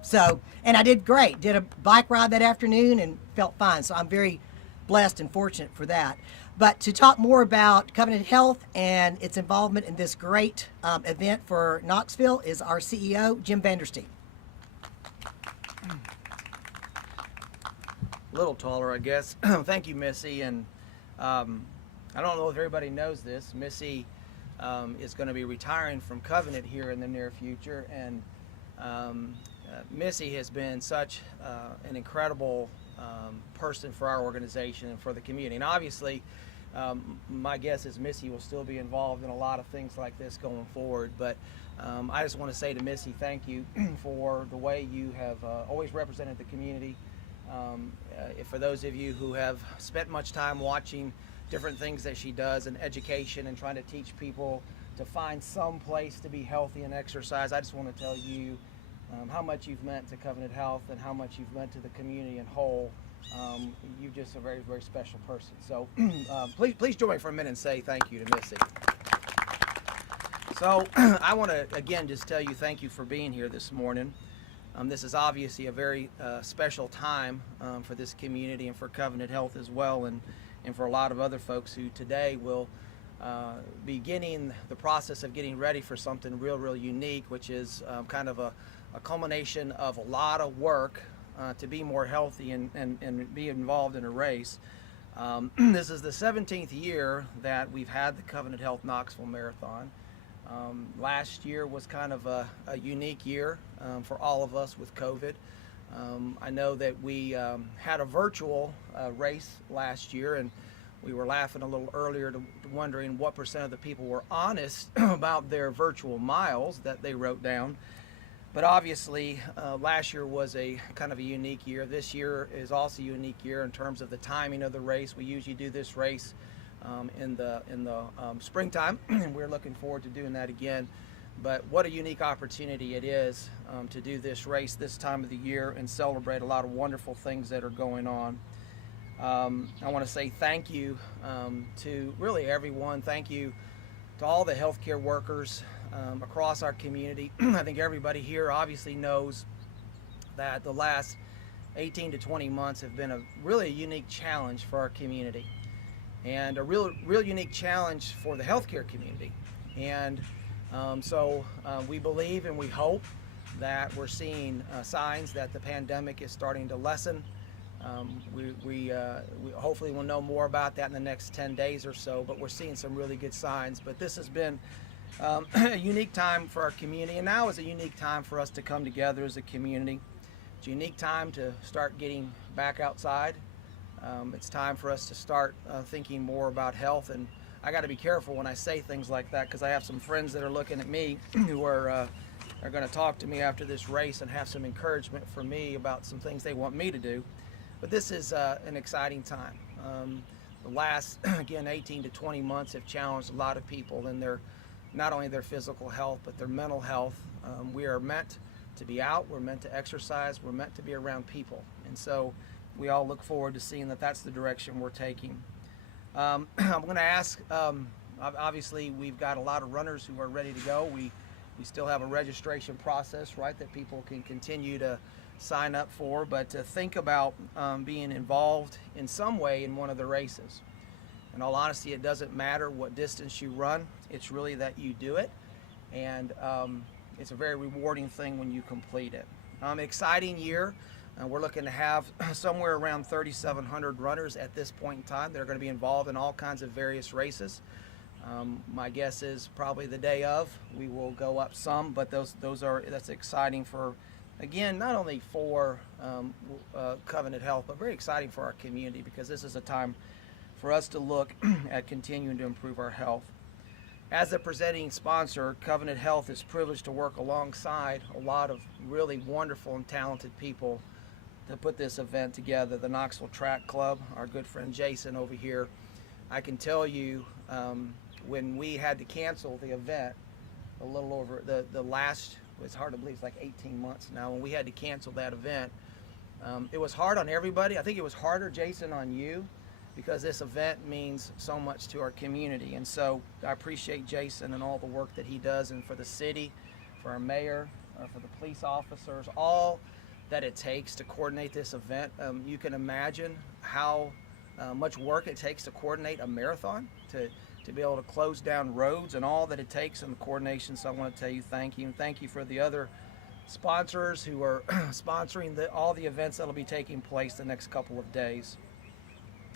So, and I did great. Did a bike ride that afternoon and felt fine. So I'm very blessed and fortunate for that. But to talk more about Covenant Health and its involvement in this great event for Knoxville is our CEO, Jim Vandersteen. A little taller, I guess. Thank you, Missy. And I don't know if everybody knows this. Missy is going to be retiring from Covenant here in the near future, and Missy has been such an incredible person for our organization and for the community. And obviously, my guess is Missy will still be involved in a lot of things like this going forward. But I just want to say to Missy, thank you for the way you have always represented the community. For those of you who have spent much time watching different things that she does in education and trying to teach people to find some place to be healthy and exercise, I just want to tell you how much you've meant to Covenant Health and how much you've meant to the community in whole. You're just a very, very special person. So please join me for a minute and say thank you to Missy. So I want to again just tell you thank you for being here this morning. This is obviously a very special time for this community and for Covenant Health as well, and for a lot of other folks who today will be beginning the process of getting ready for something real unique, which is kind of a culmination of a lot of work to be more healthy and be involved in a race. This is the 17th year that we've had the Covenant Health Knoxville Marathon. Last year was kind of a unique year for all of us with COVID. I know that we had a virtual race last year, and we were laughing a little earlier to wondering what % of the people were honest about their virtual miles that they wrote down. But obviously, last year was a kind of a unique year. This year is also a unique year in terms of the timing of the race. We usually do this race in the springtime, and we're looking forward to doing that again. But what a unique opportunity it is to do this race this time of the year and celebrate a lot of wonderful things that are going on. I want to say thank you to really everyone. Thank you to all the healthcare workers across our community. I think everybody here obviously knows that the last 18 to 20 months have been a really unique challenge for our community, and a real unique challenge for the healthcare community. And so we believe and we hope that we're seeing signs that the pandemic is starting to lessen. We hopefully will know more about that in the next 10 days or so, but we're seeing some really good signs. But this has been a unique time for our community, and now is a unique time for us to come together as a community. It's a unique time to start getting back outside. It's time for us to start thinking more about health, and I got to be careful when I say things like that, because I have some friends that are looking at me who are going to talk to me after this race and have some encouragement for me about some things they want me to do. But this is an exciting time. The last, again, 18 to 20 months have challenged a lot of people in their, not only their physical health, but their mental health. We are meant to be out, we're meant to exercise, we're meant to be around people. And so we all look forward to seeing that that's the direction we're taking. I'm going to ask, obviously we've got a lot of runners who are ready to go. We still have a registration process, right, that people can continue to sign up for, but to think about being involved in some way in one of the races. In all honesty, it doesn't matter what distance you run, it's really that you do it, and it's a very rewarding thing when you complete it. Exciting year. We're looking to have somewhere around 3,700 runners at this point in time that are going to be involved in all kinds of various races. My guess is probably the day of we will go up some, but that's exciting for, again, not only for Covenant Health, but very exciting for our community, because this is a time for us to look at continuing to improve our health. As a presenting sponsor, Covenant Health is privileged to work alongside a lot of really wonderful and talented people to put this event together. The Knoxville Track Club, our good friend Jason over here. I can tell you, when we had to cancel the event a little over the last, it's hard to believe, it's like 18 months now, when we had to cancel that event, it was hard on everybody. I think it was harder, Jason, on you, because this event means so much to our community. And so I appreciate Jason and all the work that he does, and for the city, for our mayor, for the police officers, all that it takes to coordinate this event. You can imagine how much work it takes to coordinate a marathon, to be able to close down roads and all that it takes in the coordination. So I want to tell you thank you, and thank you for the other sponsors who are sponsoring all the events that will be taking place the next couple of days.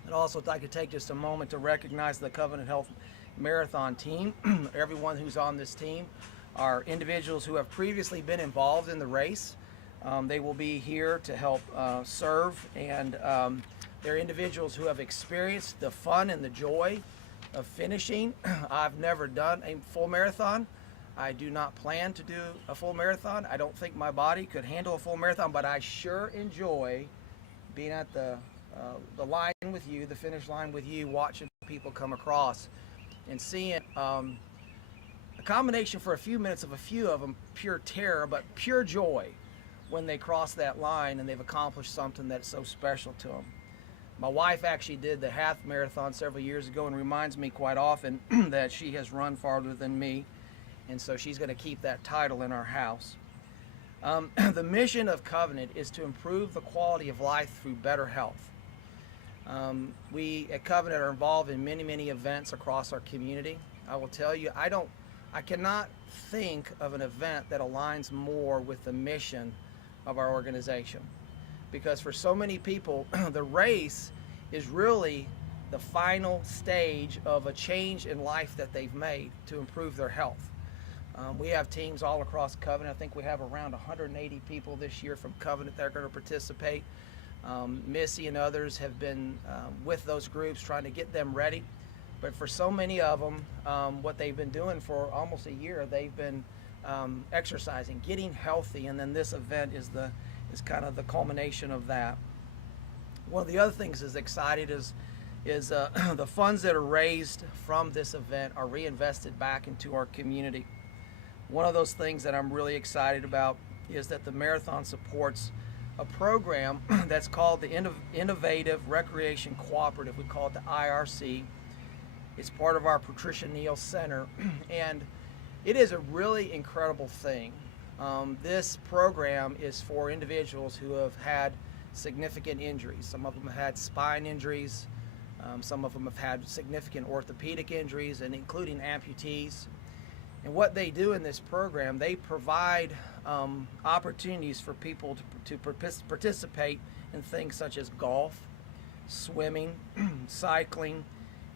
And also, if I could take just a moment to recognize the Covenant Health Marathon team. Everyone who's on this team are individuals who have previously been involved in the race. They will be here to help serve, and they're individuals who have experienced the fun and the joy of finishing. I've never done a full marathon. I do not plan to do a full marathon. I don't think my body could handle a full marathon, but I sure enjoy being at the line with you, the finish line with you, watching people come across and seeing a combination for a few minutes of a few of them, pure terror, but pure joy when they cross that line and they've accomplished something that's so special to them. My wife actually did the half marathon several years ago and reminds me quite often that she has run farther than me, and so she's going to keep that title in our house. The mission of Covenant is to improve the quality of life through better health. We at Covenant are involved in many events across our community. I will tell you, I cannot think of an event that aligns more with the mission of our organization. Because for so many people, the race is really the final stage of a change in life that they've made to improve their health. We have teams all across Covenant. I think we have around 180 people this year from Covenant that are going to participate. Missy and others have been with those groups trying to get them ready. But for so many of them, what they've been doing for almost a year, they've been exercising, getting healthy, and then this event is kind of the culmination of that. One of the other things that's exciting is the funds that are raised from this event are reinvested back into our community. One of those things that I'm really excited about is that the marathon supports a program that's called the Innovative Recreation Cooperative. We call it the IRC. It's part of our Patricia Neal Center, and it is a really incredible thing. This program is for individuals who have had significant injuries. Some of them have had spine injuries. Some of them have had significant orthopedic injuries, and including amputees. And what they do in this program, they provide opportunities for people to participate in things such as golf, swimming, cycling,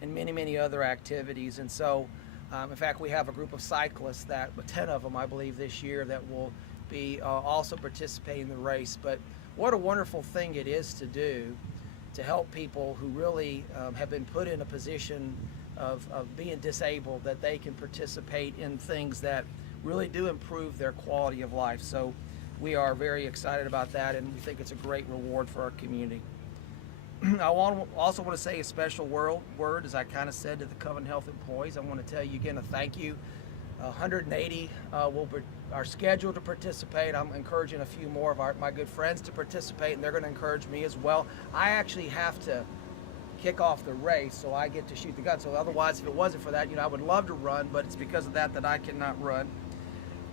and many other activities. And so, in fact, we have a group of cyclists, 10 of them, I believe, this year, that will be also participating in the race. But what a wonderful thing it is to do to help people who really have been put in a position of being disabled, that they can participate in things that really do improve their quality of life. So we are very excited about that, and we think it's a great reward for our community. I also want to say a special word, as I kind of said, to the Covenant Health employees. I want to tell you again a thank you. 180 are scheduled to participate. I'm encouraging a few more of my good friends to participate, and they're going to encourage me as well. I actually have to kick off the race, so I get to shoot the gun. So otherwise, if it wasn't for that, I would love to run, but it's because of that I cannot run.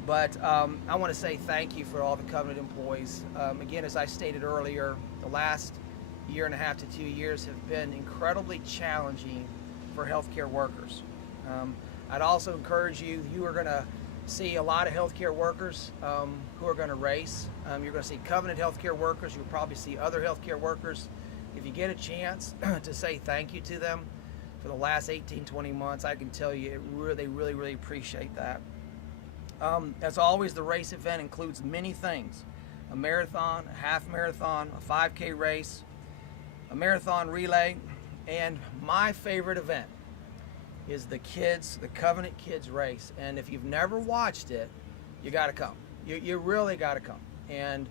But I want to say thank you for all the Covenant employees. Again, as I stated earlier, the last year and a half to 2 years have been incredibly challenging for healthcare workers. I'd also encourage you are going to see a lot of healthcare workers who are going to race. You're going to see Covenant healthcare workers. You'll probably see other healthcare workers. If you get a chance to say thank you to them for the last 18-20 months, I can tell you they really appreciate that. As always, the race event includes many things: a marathon, a half marathon, a 5K race, a marathon relay, and my favorite event is the Covenant Kids race. And if you've never watched it, you got to come. You really got to come. And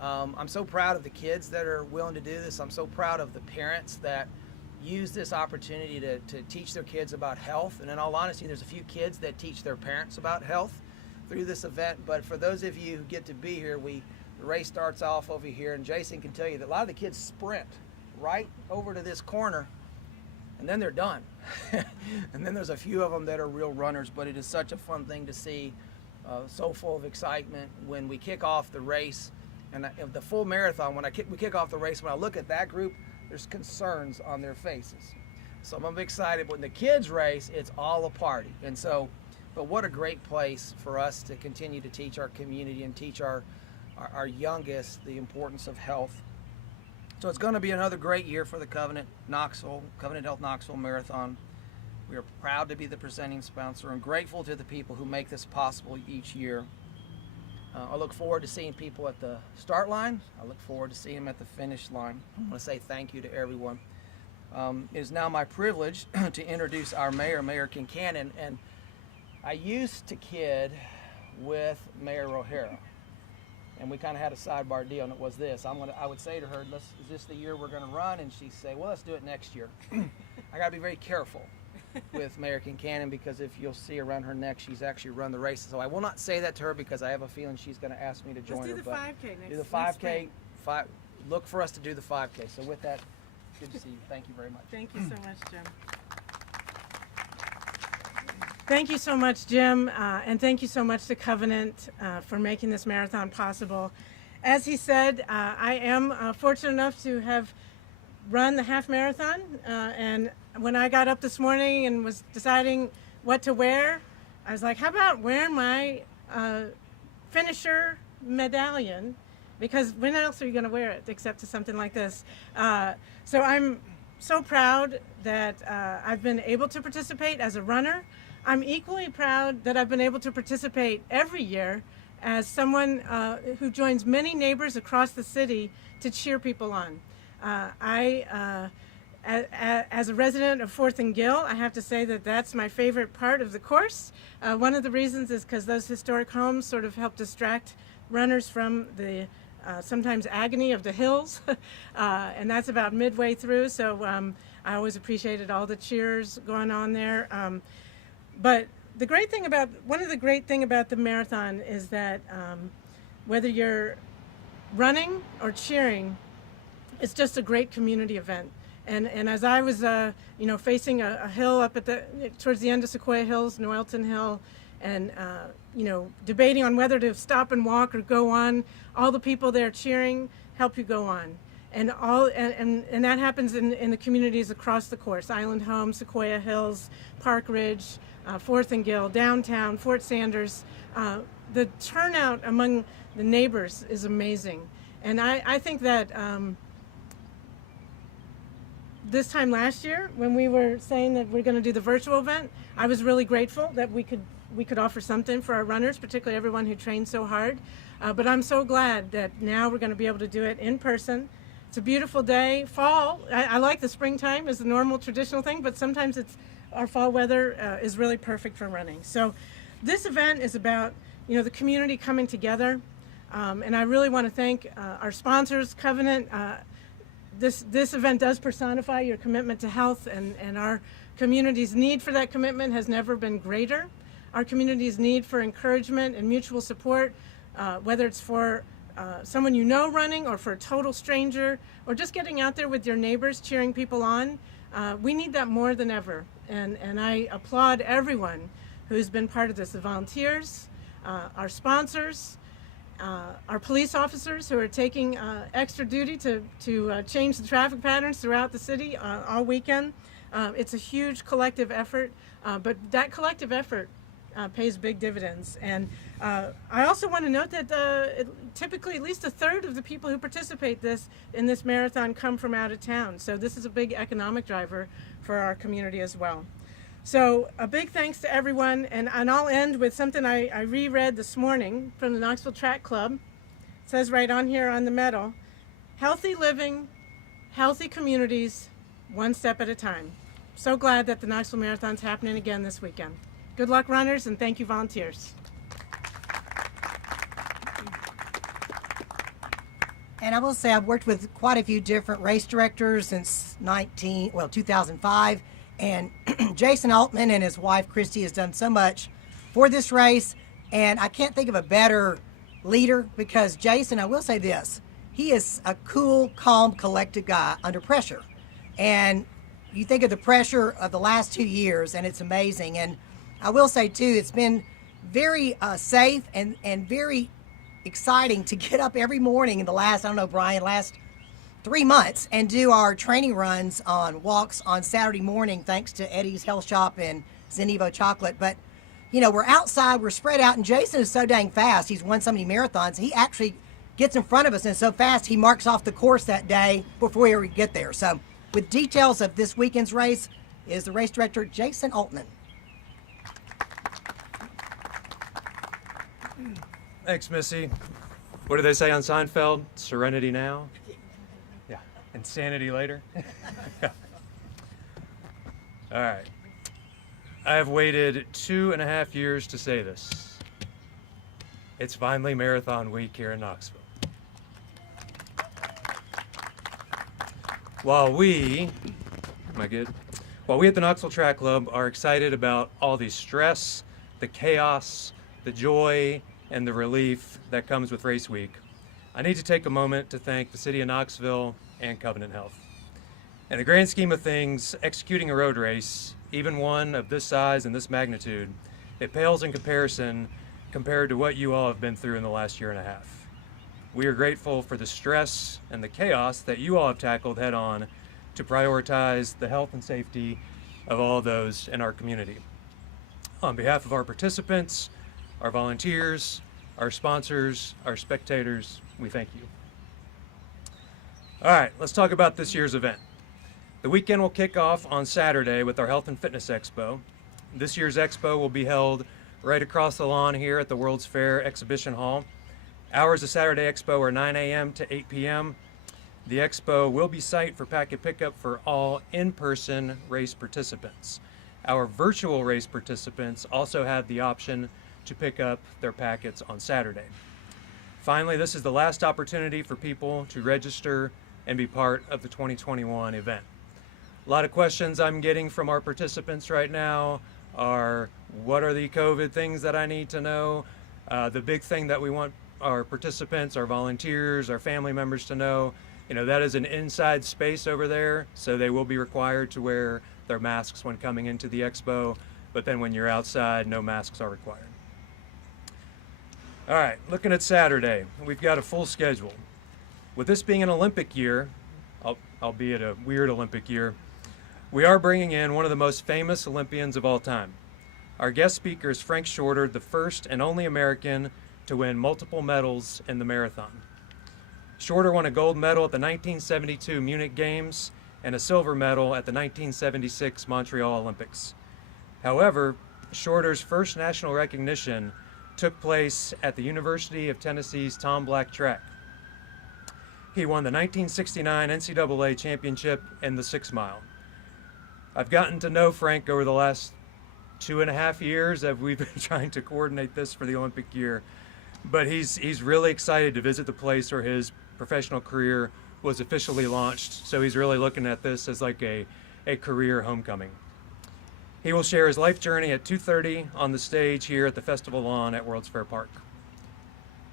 I'm so proud of the kids that are willing to do this. I'm so proud of the parents that use this opportunity to teach their kids about health. And in all honesty, there's a few kids that teach their parents about health through this event. But for those of you who get to be here, the race starts off over here, and Jason can tell you that a lot of the kids sprint right over to this corner, and then they're done. And then there's a few of them that are real runners, but it is such a fun thing to see so full of excitement when we kick off the race. And the full marathon, when we kick off the race, when I look at that group, there's concerns on their faces. So I'm excited. But when the kids race, it's all a party. And so, but what a great place for us to continue to teach our community and teach our youngest the importance of health. So it's going to be another great year for the Covenant Health Knoxville Marathon. We are proud to be the presenting sponsor and grateful to the people who make this possible each year. I look forward to seeing people at the start line. I look forward to seeing them at the finish line. I want to say thank you to everyone. It is now my privilege to introduce our mayor, Mayor Kincannon. And I used to kid with Mayor O'Hara. And we kind of had a sidebar deal, and it was this. I would say to her, is this the year we're going to run? And she'd say, well, let's do it next year. I got to be very careful with Mayor Kincannon, because if you'll see around her neck, she's actually run the race. So I will not say that to her, because I have a feeling she's going to ask me to join her. Let's do the 5K next. Do the 5K. Look for us to do the 5K. So with that, good to see you. Thank you very much. Thank you so much, Jim. Thank you so much, Jim, and thank you so much to Covenant for making this marathon possible. As he said, I am fortunate enough to have run the half marathon, and when I got up this morning and was deciding what to wear, I was like, how about wearing my finisher medallion? Because when else are you going to wear it except to something like this? So I'm so proud that I've been able to participate as a runner. I'm equally proud that I've been able to participate every year as someone who joins many neighbors across the city to cheer people on. As a resident of 4th and Gill, I have to say that that's my favorite part of the course. One of the reasons is because those historic homes sort of help distract runners from the sometimes agony of the hills, and that's about midway through, so I always appreciated all the cheers going on there. But one of the great thing about the marathon is that whether you're running or cheering, it's just a great community event. And as I was, facing a hill up towards the end of Sequoia Hills, Noelton Hill, and debating on whether to stop and walk or go on, all the people there cheering help you go on. And that happens in the communities across the course: Island Home, Sequoia Hills, Park Ridge, 4th and Gill, downtown, Fort Sanders. The turnout among the neighbors is amazing. And I think that this time last year, when we were saying that we're going to do the virtual event, I was really grateful that we could offer something for our runners, particularly everyone who trained so hard. But I'm so glad that now we're going to be able to do it in person. It's a beautiful day. Fall, I like the springtime as the normal traditional thing, but sometimes our fall weather is really perfect for running. So this event is about the community coming together, and I really want to thank our sponsors, Covenant. This event does personify your commitment to health, and our community's need for that commitment has never been greater. Our community's need for encouragement and mutual support, whether it's for someone running, or for a total stranger, or just getting out there with your neighbors cheering people on, we need that more than ever. And I applaud everyone who's been part of this: the volunteers, our sponsors, our police officers who are taking extra duty to change the traffic patterns throughout the city all weekend. It's a huge collective effort, but that collective effort pays big dividends. And I also want to note that typically at least a third of the people who participate in this marathon come from out of town. So this is a big economic driver for our community as well. So a big thanks to everyone, and I'll end with something I reread this morning from the Knoxville Track Club. It says right on here on the medal: healthy living, healthy communities, one step at a time. So glad that the Knoxville Marathon's happening again this weekend. Good luck, runners, and thank you, volunteers. And I will say I've worked with quite a few different race directors since 2005. And Jason Altman and his wife, Christy, has done so much for this race. And I can't think of a better leader, because Jason, I will say this, he is a cool, calm, collected guy under pressure. And you think of the pressure of the last 2 years, and it's amazing. And I will say, too, it's been very safe and very exciting to get up every morning in the last, I don't know, Brian, last 3 months and do our training runs on walks on Saturday morning, thanks to Eddie's Health Shop and Zenevo Chocolate. But, you know, we're outside, we're spread out, and Jason is so dang fast. He's won so many marathons. He actually gets in front of us, and so fast he marks off the course that day before we ever get there. So with details of this weekend's race is the race director, Jason Altman. Thanks, Missy. What do they say on Seinfeld? Serenity now? Yeah. Insanity later? Yeah. All right. I have waited 2.5 years to say this. It's finally marathon week here in Knoxville. While we at the Knoxville Track Club are excited about all the stress, the chaos, the joy, and the relief that comes with race week, I need to take a moment to thank the City of Knoxville and Covenant Health. In the grand scheme of things, executing a road race, even one of this size and this magnitude, it pales in comparison compared to what you all have been through in the last 1.5 years. We are grateful for the stress and the chaos that you all have tackled head on to prioritize the health and safety of all those in our community. On behalf of our participants, our volunteers, our sponsors, our spectators, we thank you. All right, let's talk about this year's event. The weekend will kick off on Saturday with our Health and Fitness Expo. This year's Expo will be held right across the lawn here at the World's Fair Exhibition Hall. Hours of Saturday Expo are 9 a.m. to 8 p.m. The Expo will be site for packet pickup for all in-person race participants. Our virtual race participants also have the option to pick up their packets on Saturday. Finally, this is the last opportunity for people to register and be part of the 2021 event. A lot of questions I'm getting from our participants right now are, what are the COVID things that I need to know? The big thing that we want our participants, our volunteers, our family members to know, that is an inside space over there, so they will be required to wear their masks when coming into the expo, but then when you're outside, no masks are required. All right, looking at Saturday, we've got a full schedule. With this being an Olympic year, albeit a weird Olympic year, we are bringing in one of the most famous Olympians of all time. Our guest speaker is Frank Shorter, the first and only American to win multiple medals in the marathon. Shorter won a gold medal at the 1972 Munich Games and a silver medal at the 1976 Montreal Olympics. However, Shorter's first national recognition took place at the University of Tennessee's Tom Black track. He won the 1969 NCAA championship in the 6 mile. I've gotten to know Frank over the last 2.5 years as we've been trying to coordinate this for the Olympic year, but he's really excited to visit the place where his professional career was officially launched, so he's really looking at this as like a career homecoming. He will share his life journey at 2:30 on the stage here at the festival lawn at World's Fair Park.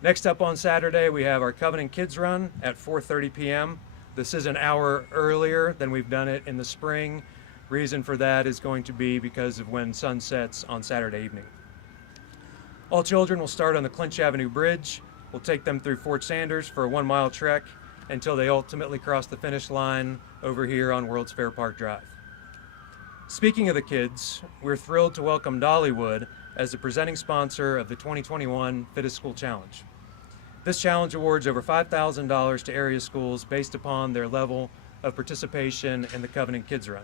Next up on Saturday, we have our Covenant Kids Run at 4:30 p.m. This is an hour earlier than we've done it in the spring. Reason for that is going to be because of when sun sets on Saturday evening. All children will start on the Clinch Avenue Bridge. We'll take them through Fort Sanders for a 1-mile trek until they ultimately cross the finish line over here on World's Fair Park Drive. Speaking of the kids, we're thrilled to welcome Dollywood as the presenting sponsor of the 2021 Fittest School Challenge. This challenge awards over $5,000 to area schools based upon their level of participation in the Covenant Kids Run.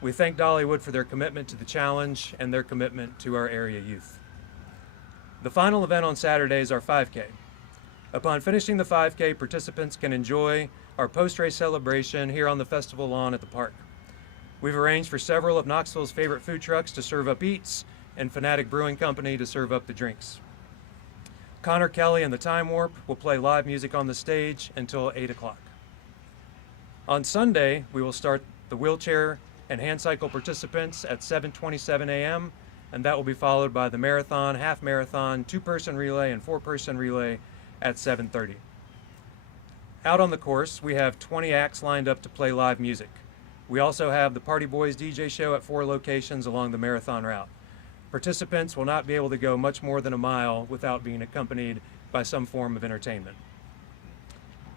We thank Dollywood for their commitment to the challenge and their commitment to our area youth. The final event on Saturday is our 5K. Upon finishing the 5K, participants can enjoy our post-race celebration here on the festival lawn at the park. We've arranged for several of Knoxville's favorite food trucks to serve up eats and Fanatic Brewing Company to serve up the drinks. Connor Kelly and the Time Warp will play live music on the stage until 8 o'clock. On Sunday, we will start the wheelchair and hand cycle participants at 7:27 a.m., and that will be followed by the marathon, half marathon, 2-person relay, and 4-person relay at 7:30. Out on the course, we have 20 acts lined up to play live music. We also have the Party Boys DJ show at 4 locations along the marathon route. Participants will not be able to go much more than a mile without being accompanied by some form of entertainment.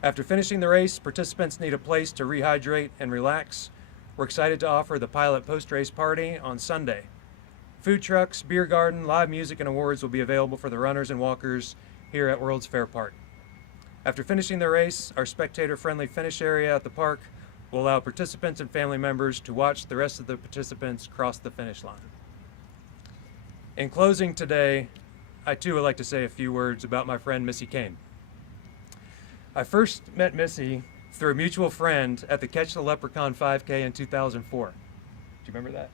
After finishing the race, participants need a place to rehydrate and relax. We're excited to offer the Pilot Post-Race Party on Sunday. Food trucks, beer garden, live music, and awards will be available for the runners and walkers here at World's Fair Park. After finishing the race, our spectator-friendly finish area at the park will allow participants and family members to watch the rest of the participants cross the finish line. In closing today, I too would like to say a few words about my friend Missy Kane. I first met Missy through a mutual friend at the Catch the Leprechaun 5K in 2004. Do you remember that?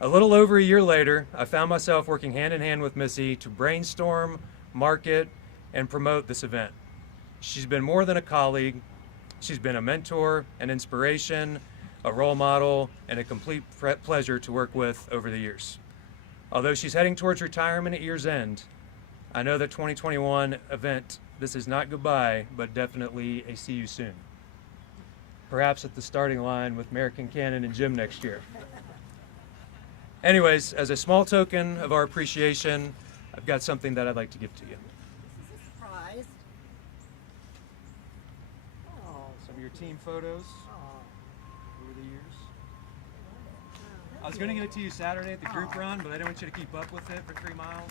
A little over a year later, I found myself working hand in hand with Missy to brainstorm, market, and promote this event. She's been more than a colleague. She's been a mentor, an inspiration, a role model, and a complete pleasure to work with over the years. Although she's heading towards retirement at year's end, I know the 2021 event, this is not goodbye, but definitely a see you soon. Perhaps at the starting line with American Cannon and Jim next year. Anyways, as a small token of our appreciation, I've got something that I'd like to give to you. This is a surprise. Oh, Some of your team photos over the years. I was going to give it to you Saturday at the group run, but I didn't want you to keep up with it for 3 miles.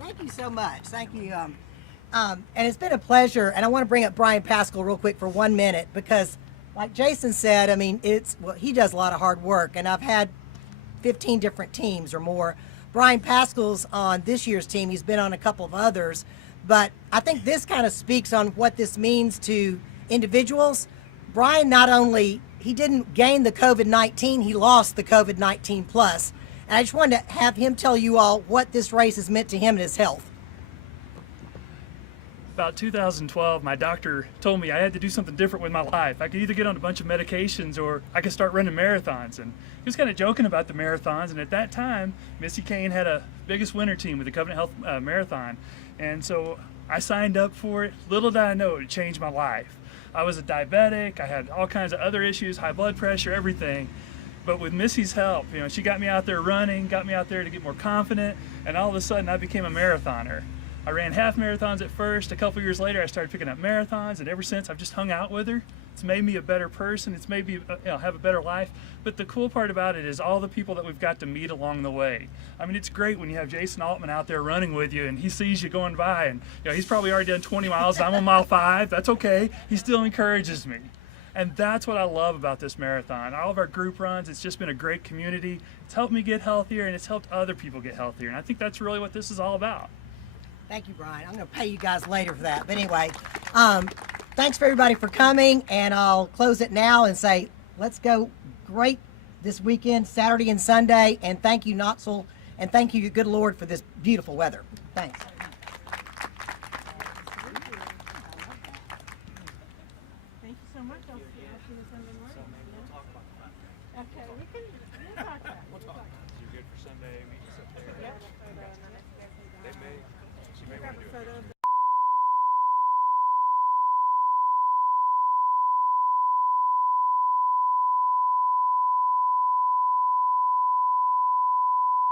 thank you so much. Thank you. And it's been a pleasure. And I want to bring up Brian Paschal real quick for 1 minute because, like Jason said, I mean, he does a lot of hard work, and I've had 15 different teams or more. Brian Paschal's on this year's team. He's been on a couple of others, but I think this kind of speaks on what this means to individuals. Brian he didn't gain the COVID-19, he lost the COVID-19 plus. And I just wanted to have him tell you all what this race has meant to him and his health. About 2012, my doctor told me I had to do something different with my life. I could either get on a bunch of medications or I could start running marathons. And he was kind of joking about the marathons. And at that time, Missy Kane had a biggest winter team with the Covenant Health Marathon. And so I signed up for it. Little did I know it would change my life. I was a diabetic. I had all kinds of other issues, high blood pressure, everything. But with Missy's help, she got me out there running, got me out there to get more confident. And all of a sudden, I became a marathoner. I ran half marathons at first. A couple years later, I started picking up marathons, and ever since, I've just hung out with her. It's made me a better person. It's made me have a better life. But the cool part about it is all the people that we've got to meet along the way. I mean, it's great when you have Jason Altman out there running with you, and he sees you going by, and he's probably already done 20 miles. I'm on mile 5. That's okay. He still encourages me. And that's what I love about this marathon. All of our group runs, it's just been a great community. It's helped me get healthier, and it's helped other people get healthier. And I think that's really what this is all about. Thank you, Brian. I'm going to pay you guys later for that. But anyway, thanks for everybody for coming, and I'll close it now and say, let's go great this weekend, Saturday and Sunday, and thank you, Knoxville, and thank you, good Lord, for this beautiful weather. Thanks.